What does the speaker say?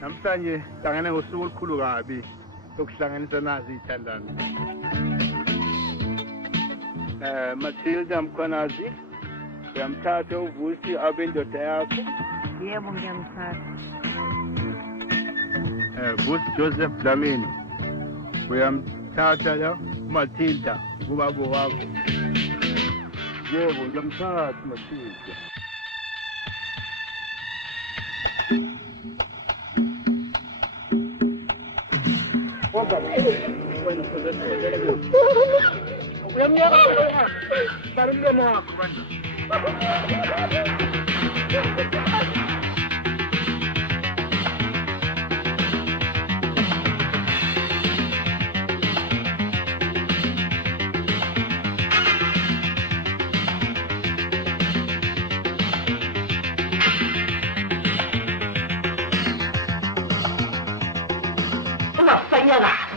namhlanje hlangene ngosuku olukhulu kabi lokuhlanganisa nazi ithandana. Matilda Mkhwanazi, uyamthatha uVusi abe indoda yakho? Yebo ngiyamthatha. Vusi Joseph Dlamini, uyamthatha ya Matilda kubabo wakho? Yebo ngiyamthatha Matilda. Saya lah.